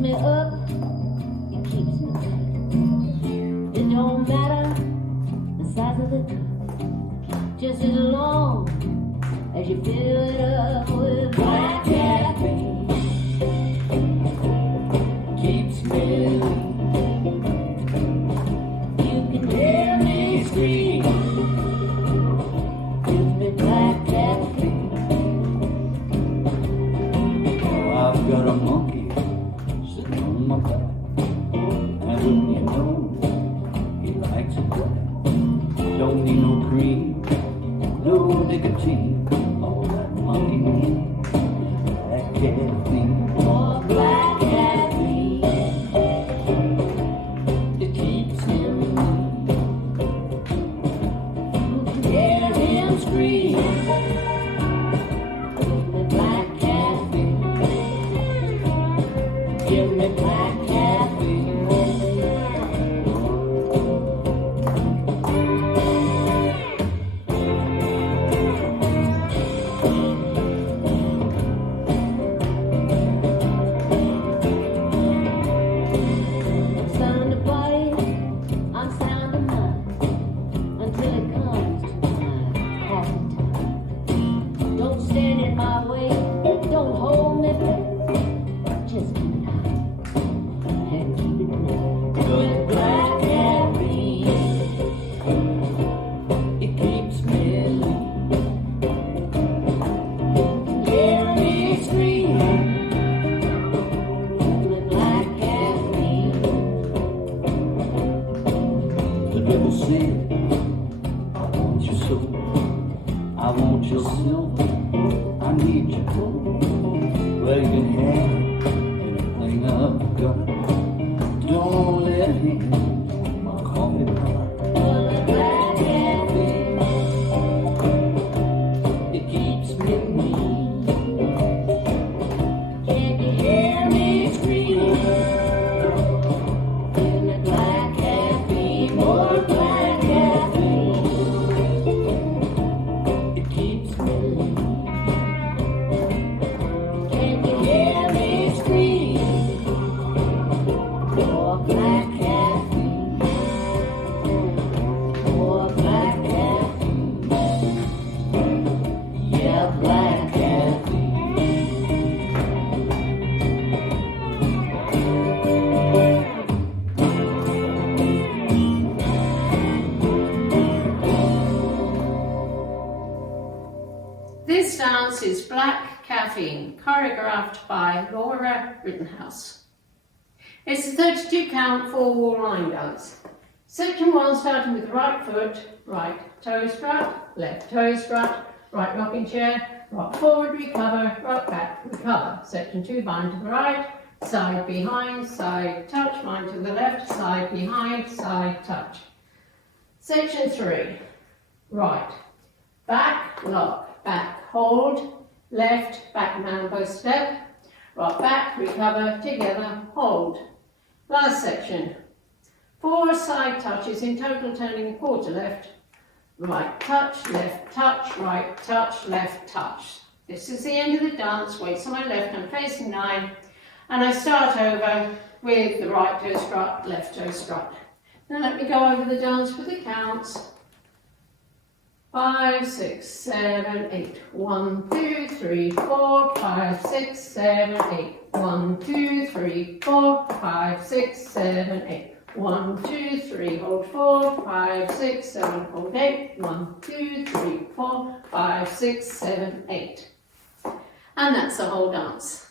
me up, it keeps me tight. It don't matter the size of the cup, just as long as you fill it up with black caffeine. Keeps me lean. You can hear me scream. Give me black caffeine. Oh, I've got a monkey sitting on my back, and wouldn't you know, he likes it black. Don't need no cream, no nicotine. All that monkey needs, black caffeine. Oh, black caffeine. It keeps him lean. You can hear him scream. Give me black caffeine. Give me black caffeine. Sound of bite, I'm sound of mind, until it comes to my coffee time. Don't stand in my way, don't hold me back, just keep it high and keep it low. With black caffeine, it keeps me lean. You can hear me scream. With black caffeine. The devil said, I want your soul, I want your silver, I need your gold. Well, you can have anything I've got. Don't let him in my coffee pot. Well, black caffeine, it keeps me lean. Can you hear me scream? Give me black caffeine, more black caffeine. It keeps me lean. Can you hear me scream? More black caffeine, more black caffeine. Yeah, black caffeine. This dance is Black Caffeine, choreographed by Laura Rittenhouse. It's a 32 count 4-wall line dance. Section 1 starting with the right foot, right toe strut, left toe strut, right rocking chair, rock forward, recover, rock back, recover. Section 2 bind to the right, side behind, side touch, bind to the left, side behind, side touch. Section 3, right, back, lock, back, hold, left, back mambo step, rock back, recover, together, hold. Last section, 4 side touches in total, turning a quarter left, right touch, right touch, left touch. This is the end of the dance, weights on my left, I'm facing 9, and I start over with the right toe strut, left toe strut. Now let me go over the dance with the counts. 5, 6, 7, 8. 1, 2, 3, 4, 5, 6, 7, 8. 1, 2, 3, 4, 5, 6, 7, 8. 1, 2, 3, hold 4, 5, 6, 7, hold 8. 1, 2, 3, 4, 5, 6, 7, 8. And that's the whole dance.